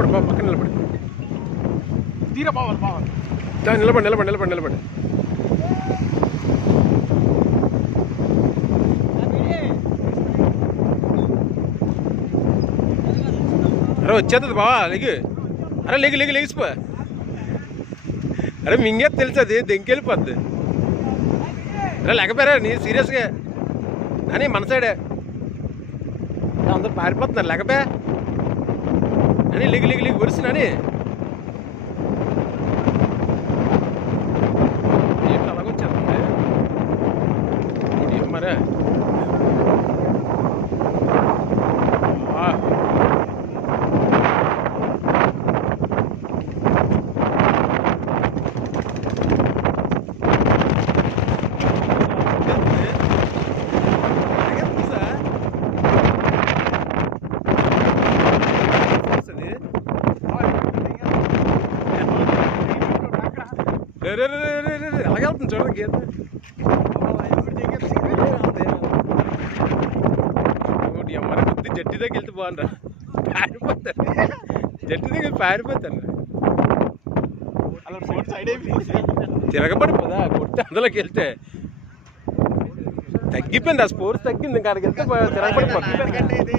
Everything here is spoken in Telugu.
నిలబడి బాబు, పక్కన నిలబడి తీరా బావాలి బావాలి. నిలబడి నిలబడి నిలబడి నిలబడి. అరే వచ్చేస్తుంది బావా, లెగు. అరే లెగు లెగు లెగిసిపో. అరే మింగే తెలుసు, అది దెంకెళ్ళిపోద్ది. అరే లేకపోయారా నీ సీరియస్గా అని మన సైడే అందరు పారిపోతున్నారు లేకపోయా అని. లెగి లెగి లెగి వరుసనని ఏమి అలాగొచ్చేస్తుంది మరే. అలాగే వెళ్తుంది చూడండి గీత. మరి కొద్ది జట్టి దగ్గర వెళ్తే బాగుండ్రా, పారిపోతాను. జట్టి దగ్గర పారిపోతాను. తిరగబడిపోదా కొట్టి అందులోకి వెళ్తే. తగ్గిపోయింది ఆ స్పోర్ట్స్ తగ్గింది, ఇంకా అక్కడికి వెళ్తే తిరగబడిపోతుంది.